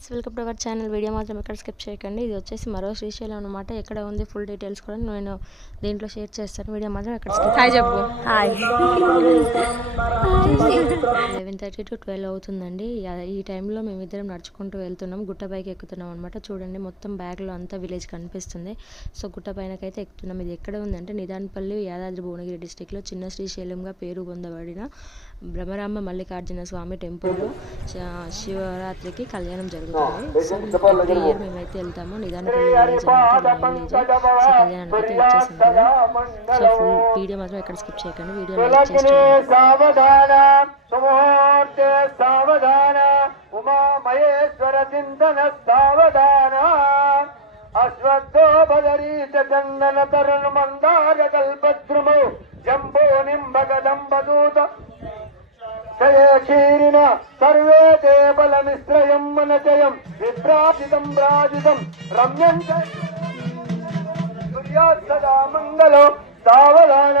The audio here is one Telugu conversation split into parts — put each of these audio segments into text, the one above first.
Friends, welcome to our channel. Video మాత్రం ఎక్కడ స్కిప్ చేయకండి. ఇది వచ్చేసి మరో శ్రీశైలం అనమాట. ఎక్కడ ఉంది ఫుల్ డీటెయిల్స్ కూడా నేను దీంట్లో షేర్ చేస్తాను. వీడియో మాత్రం ఎక్కడ స్కిప్ హాయ్ చెప్పు. హాయ్. 11:30 to 12 అవుతుందండి. ఈ టైంలో మేమిద్దరం నడుచుకుంటూ వెళ్తున్నాం. గుట్ట పైకి ఎక్కుతున్నాం అనమాట. చూడండి, మొత్తం బ్యాగ్లో అంతా విలేజ్ కనిపిస్తుంది. సో గుట్ట పైనకైతే ఎక్కుతున్నాం. ఇది ఎక్కడ ఉందంటే నిదానపల్లి, యాదాద్రి భువనగిరి డిస్టిక్లో చిన్న శ్రీశైలంగా పేరు పొందబడిన బ్రహ్మరాంబ మల్లికార్జున స్వామి టెంపుల్లో శివరాత్రికి కళ్యాణం జరుగుతుంది. సో ఎవ్రీ ఇయర్ మేమైతే వెళ్తాము. నిదానపల్లి విలేజ్ అనమాట. సో కళ్యాణానికి అయితే వచ్చేసాం కదా. సో ఫుల్ వీడియో మాత్రం ఎక్కడ స్కిప్ చేయకండి. వీడియో లైక్ చేసి అశ్వత్థో బదరీ చందన తరుణ మందార కల్పద్రుమౌ జంబో నింబగదంబదూత క్షీరిన సర్వే తే బలమిశ్రయం మనచయం విభ్రాజితం భ్రాజితం రమ్యం సూర్యాత్ సదా మంగళం సావధాన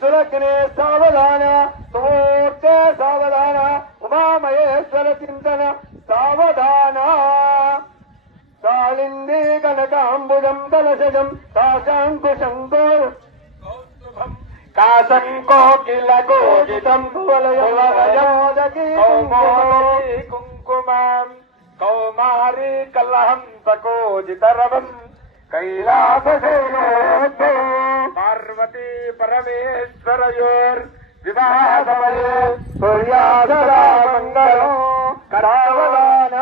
సులగ్నే సావధాన సుమూర్తే సావధాన ఉమామహేశ్వర చింతన సావధాన కాళిందీ కనకాంబుజం కలశజం కాశాంకుశంకో కాశంకోకిలకోజితం కుంకుమాం కౌమారీ కలహంసకోజితరవం కైలాసశైలో పార్వతీ పరమేశ్వరయోర్ వివాహమయే సూర్యాధరా మంగళం కరావదాన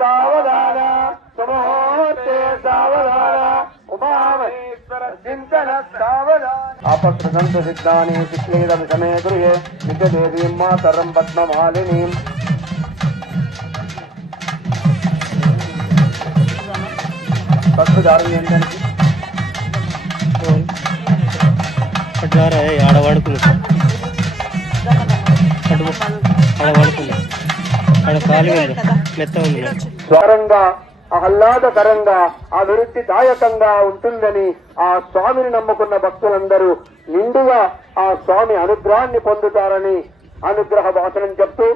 సావధాన సుమూర్తే సావధాన ఉమామహేశ్వర చింతన సావధాన ఆపస్రదంత సిద్ధాని శిక్లేదం సమే గృహే నిత్యదేవీం మాతరం పద్మమాలినీం పట్టుదారు ఏంటంటే ఆడవాడుకులు స్వరంగా ఆహ్లాదకరంగా అభివృద్ధిదాయకంగా ఉంటుందని ఆ స్వామిని నమ్ముకున్న భక్తులందరూ నిండుగా ఆ స్వామి అనుగ్రహాన్ని పొందుతారని అనుగ్రహ వాసనం చెప్తూ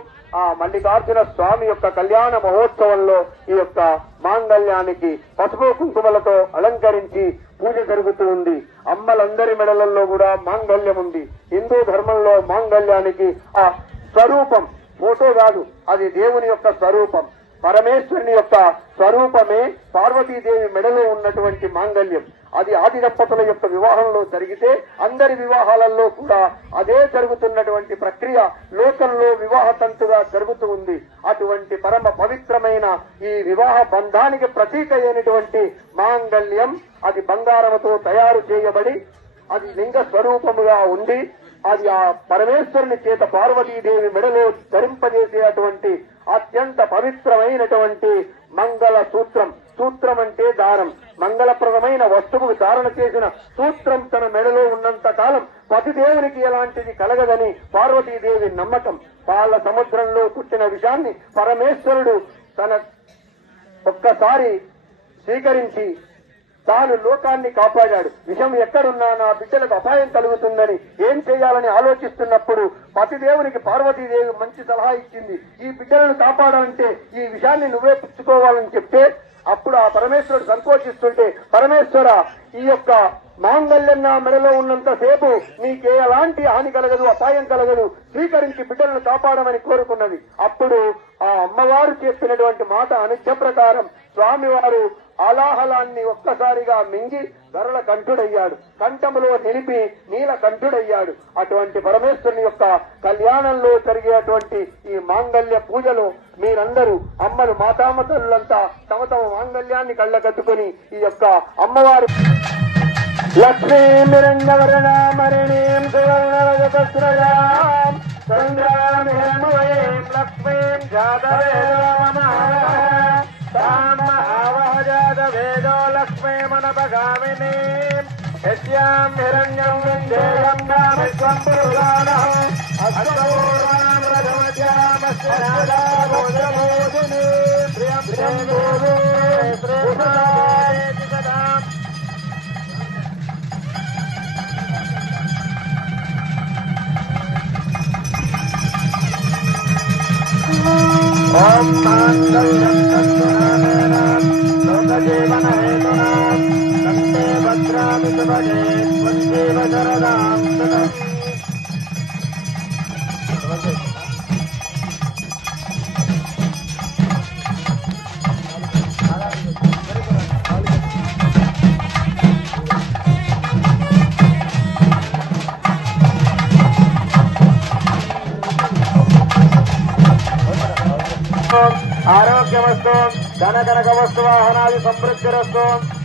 ఆ మల్లికార్జున స్వామి యొక్క కళ్యాణ మహోత్సవంలో ఈ యొక్క మాంగళ్యానికి పసుపు కుంకుమలతో అలంకరించి పూజ జరుగుతూ ఉంది. అమ్మలందరి మెడలలో కూడా మాంగళ్యం ఉంది. హిందూ ధర్మంలో మాంగళ్యానికి ఆ స్వరూపం ఫోటో కాదు, అది దేవుని యొక్క స్వరూపం. పరమేశ్వరుని యొక్క స్వరూపమే పార్వతీదేవి మెడలో ఉన్నటువంటి మాంగళ్యం. అది ఆది దంపతుల యొక్క వివాహంలో జరిగితే అందరి వివాహాలలో కూడా అదే జరుగుతున్నటువంటి ప్రక్రియ లోకంలో వివాహ తంతుగా జరుగుతూ ఉంది. అటువంటి పరమ పవిత్రమైన ఈ వివాహ బంధానికి ప్రతీక అయినటువంటి మాంగళ్యం అది బంగారముతో తయారు చేయబడి అది లింగ స్వరూపముగా ఉండి అది ఆ పరమేశ్వరుని చేత పార్వతీదేవి మెడలో ధరింపజేసేటువంటి అత్యంత పవిత్రమైనటువంటి మంగళ సూత్రం. సూత్రం అంటే దారం. మంగళప్రదమైన వస్తువుకు ధారణ చేసిన సూత్రం తన మెడలో ఉన్నంత కాలం పతిదేవునికి ఎలాంటిది కలగదని పార్వతీదేవి నమ్మకం. పాల సముద్రంలో పుట్టిన విషాన్ని పరమేశ్వరుడు తన ఒక్కసారి స్వీకరించి తాను లోకాన్ని కాపాడాడు. విషం ఎక్కడున్నా నా బిడ్డలకు అపాయం కలుగుతుందని ఏం చేయాలని ఆలోచిస్తున్నప్పుడు పతిదేవునికి పార్వతీదేవి మంచి సలహా ఇచ్చింది. ఈ బిడ్డలను కాపాడాలంటే ఈ విషయాన్ని నువ్వే పుచ్చుకోవాలని చెప్తే అప్పుడు ఆ పరమేశ్వరుడు సంకోచిస్తుంటే, పరమేశ్వర ఈ యొక్క మాంగళ్యం నా మెడలో ఉన్నంత సేపు నీకే ఎలాంటి హాని కలగదు, అపాయం కలగదు, స్వీకరించి బిడ్డలను కాపాడమని కోరుకున్నది. అప్పుడు ఆ అమ్మవారు చెప్పినటువంటి మాట అనుజ్ఞ ప్రకారం స్వామివారు ఆలాహలాన్ని ఒక్కసారిగా మింగి గరుల కంఠుడయ్యాడు. కంఠములో నిలిపి నీల కంఠుడయ్యాడు. అటువంటి పరమేశ్వరుని యొక్క కళ్యాణంలో జరిగేటువంటి ఈ మాంగళ్య పూజలో మీరందరూ అమ్మలు మాతామతలంతా తమ తమ మాంగళ్యాన్ని కళ్ళకద్దుకొని ఈ యొక్క అమ్మవారి లక్ష్మీమిరంగవరణామరణీం సువర్ణరజతస్రజాం సంగ్రామేమవయం లక్ష్మీం జాతవేదో లక్ష్మీమనపగామినీం యస్యాం హిరణ్యం విందేయం నామిత్వం పురుషానః అష్టోర్వాం రథమధ్యామస్య నాదాభోజమోదినీ ప్రియం ప్రియం భూభూ ప్రేమేతి సదాం. ఓం మాంగళ్యం తత్తునానేన లోకజీవన హేతునా కంటే భద్రామి సుభగే త్వంజీవ శరదాం శతం. ఆరోగ్యమస్తు ధనకనక వస్తు వాహనాది సమృద్ధిరస్తు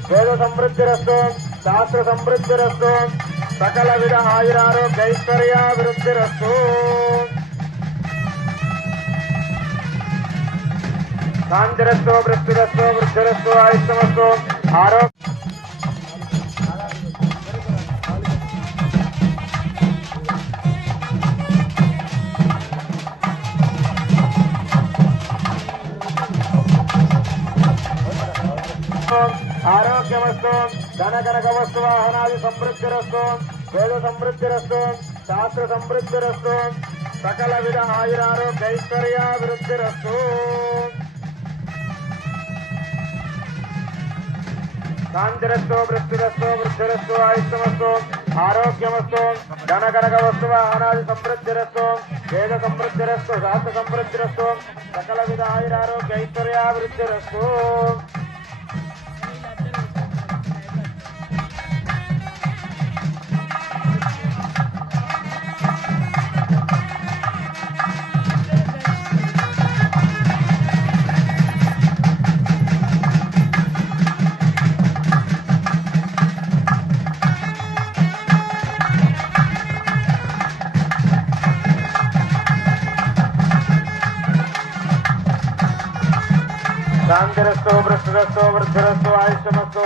వేద సమృద్ధిరస్తు శాస్త్ర సమృద్ధిరస్తు సకల విధ ఆయురారోగ్యైశ్వర్యాభివృద్ధిరస్తు. శాంతిరస్తు వృష్టిరస్తు వృద్ధిరస్తు ఆయుష్యమస్తు ఆరోగ్య ఆరోగ్యమస్తు ధనకనక వస్తు వాహనాది సమృద్ధిరస్తు వేద సమృద్ధిరస్తు శాస్త్ర సమృద్ధిరస్తు సకల విధ ఆయురారోగ్యైశ్వర్యాభివృద్ధిరస్తు. శాంతిరస్తు వృష్టిరస్తు వృద్ధిరస్తు ఆయుష్యమస్తు ఆరోగ్యమస్తు ధనకనక వస్తు వాహనాది సమృద్ధిరస్తు వేద సమృద్ధిరస్తు శాస్త్ర సమృద్ధిరస్తు సకల విధ ఆయురారోగ్యైశ్వర్యాభివృద్ధిరస్తు. శాంతిరస్తు వృష్టిరస్తు వృద్ధిరస్తు ఆయుష్యమస్తు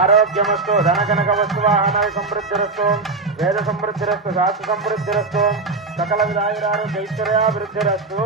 ఆరోగ్యమస్తు ధనకనక వస్తు వాహనాది సమృద్ధిరస్తు వేద సమృద్ధిరస్తు శాస్త్ర సమృద్ధిరస్తు సకల విధాయురారోగ్యైశ్వర్యాభివృద్ధిరస్తు.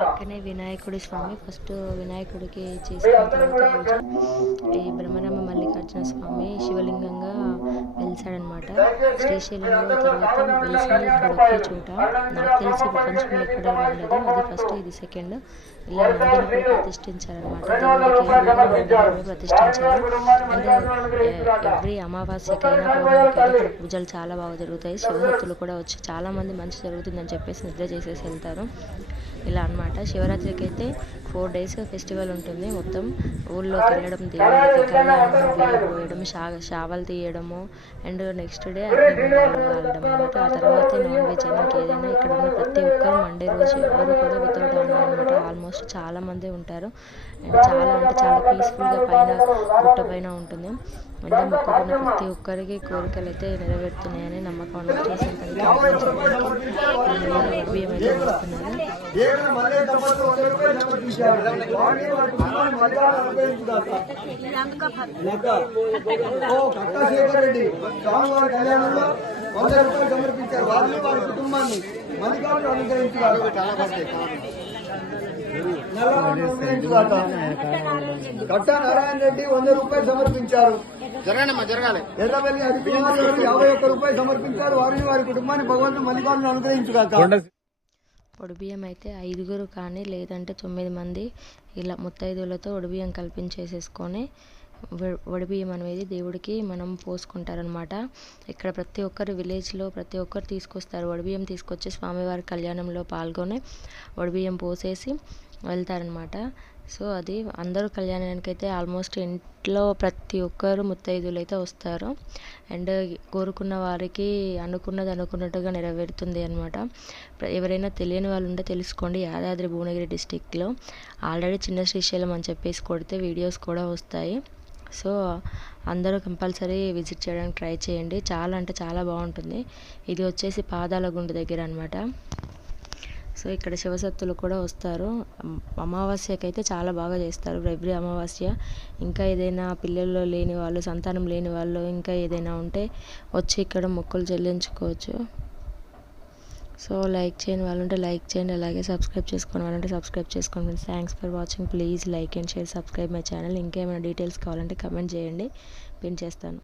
పక్కనే వినాయకుడి స్వామి. ఫస్ట్ వినాయకుడికి చేసుకున్న తర్వాత పూజ ఈ బ్రహ్మరమ్మ మల్లికార్జున స్వామి శివలింగంగా వెలిసాడనమాట. శ్రీశైలంలో తర్వాత వెలిసింది ఇక్కడ ఒకే చోట. నాకు తెలిసి ప్రపంచంలో ఎక్కడ ఉండదు. అది ఫస్ట్, ఇది సెకండ్. ఇలా నందిని ప్రతిష్ఠించారనమాట. దేవుడికి ప్రతిష్ఠించారు. అండ్ ఎవ్రీ అమావాస్యకైనా పౌర్ణమికైనా ఇక్కడ పూజలు చాలా బాగా జరుగుతాయి. శివభక్తులు కూడా వచ్చి చాలా మంది మంచి జరుగుతుందని చెప్పేసి నిద్ర చేసేసి వెళ్తారు. ఇలా అనమాట. శివరాత్రికి అయితే 4 days ఫెస్టివల్ ఉంటుంది. మొత్తం ఊళ్ళోకి వెళ్ళడం, దేవుడికి కళ్యాణం పోయడం, శావలు తీయడము, అండ్ నెక్స్ట్ డే అగ్నిగుండాలు కాలడం అనమాట. ఆ తర్వాత నాన్ వెజ్ అని ఇంకేదైనా ఇక్కడ ఉన్న ప్రతి ఒక్కరు మండే రోజు ఎవరు కూడా వితౌట్ అనమాట. ఆల్మోస్ట్ చాలామంది ఉంటారు అండ్ చాలా అంటే చాలా పీస్ఫుల్గా పైన గుట్ట పైన ఉంటుంది. అండ్ మొక్కుకున్న ప్రతి ఒక్కరికి కోరికలు అయితే నెరవేరుతున్నాయని నమ్మకం అనమాట. ఈ సంక్రాంతి బియ్యం అయితే వేస్తున్నారు. సమర్పించారు వారిని వారి కుటుంబాన్ని మల్లికార్జున అనుగ్రహించారు. కట్టా నారాయణ రెడ్డి 100 రూపాయలు సమర్పించారు. ఎర్రవెల్లి హరికుమార్ గారు 51 రూపాయలు సమర్పించారు. వారిని వారి కుటుంబాన్ని భగవంతుడు మల్లికార్జున అనుగ్రహించుగాక. ఒడిబియ్యం అయితే 5 కానీ లేదంటే 9 మంది ఇలా ముత్తైదులతో ఒడిబియ్యం కల్పించేసేసుకొని వడిబియ్యం అనేది దేవుడికి మనం పోసుకుంటారనమాట. ఇక్కడ ప్రతి ఒక్కరు విలేజ్లో ప్రతి ఒక్కరు తీసుకొస్తారు. వడిబియ్యం తీసుకొచ్చి స్వామివారి కళ్యాణంలో పాల్గొని వడిబియ్యం పోసేసి వెళ్తారనమాట. సో అది అందరూ కళ్యాణానికి అయితే ఆల్మోస్ట్ ఇంట్లో ప్రతి ఒక్కరు ముత్తైదులు అయితే వస్తారు. అండ్ కోరుకున్న వారికి అనుకున్నది అనుకున్నట్టుగా నెరవేరుతుంది అనమాట. ఎవరైనా తెలియని వాళ్ళు ఉంటే తెలుసుకోండి. యాదాద్రి భువనగిరి డిస్టిక్లో ఆల్రెడీ చిన్న శ్రీశైలం అని చెప్పేసి కొడితే వీడియోస్ కూడా వస్తాయి. సో అందరూ కంపల్సరీ విజిట్ చేయడానికి ట్రై చేయండి. చాలా అంటే చాలా బాగుంటుంది. ఇది వచ్చేసి పాదాల గుండు దగ్గర అనమాట. సో ఇక్కడ శివసత్తులు కూడా వస్తారు. అమావాస్యకి అయితే చాలా బాగా చేస్తారు ఎవ్రీ అమావాస్య. ఇంకా ఏదైనా పిల్లలు లేని వాళ్ళు, సంతానం లేని వాళ్ళు ఇంకా ఏదైనా ఉంటే వచ్చి ఇక్కడ మొక్కులు చెల్లించుకోవచ్చు. సో లైక్ చేయని వాళ్ళు ఉంటే లైక్ చేయండి, అలాగే సబ్స్క్రైబ్ చేసుకోని వాళ్ళంటే సబ్స్క్రైబ్ చేసుకోండి. Thanks for watching. Please like and share, subscribe my channel. ఇంకేమైనా డీటెయిల్స్ కావాలంటే కమెంట్ చేయండి, పిన్ చేస్తాను.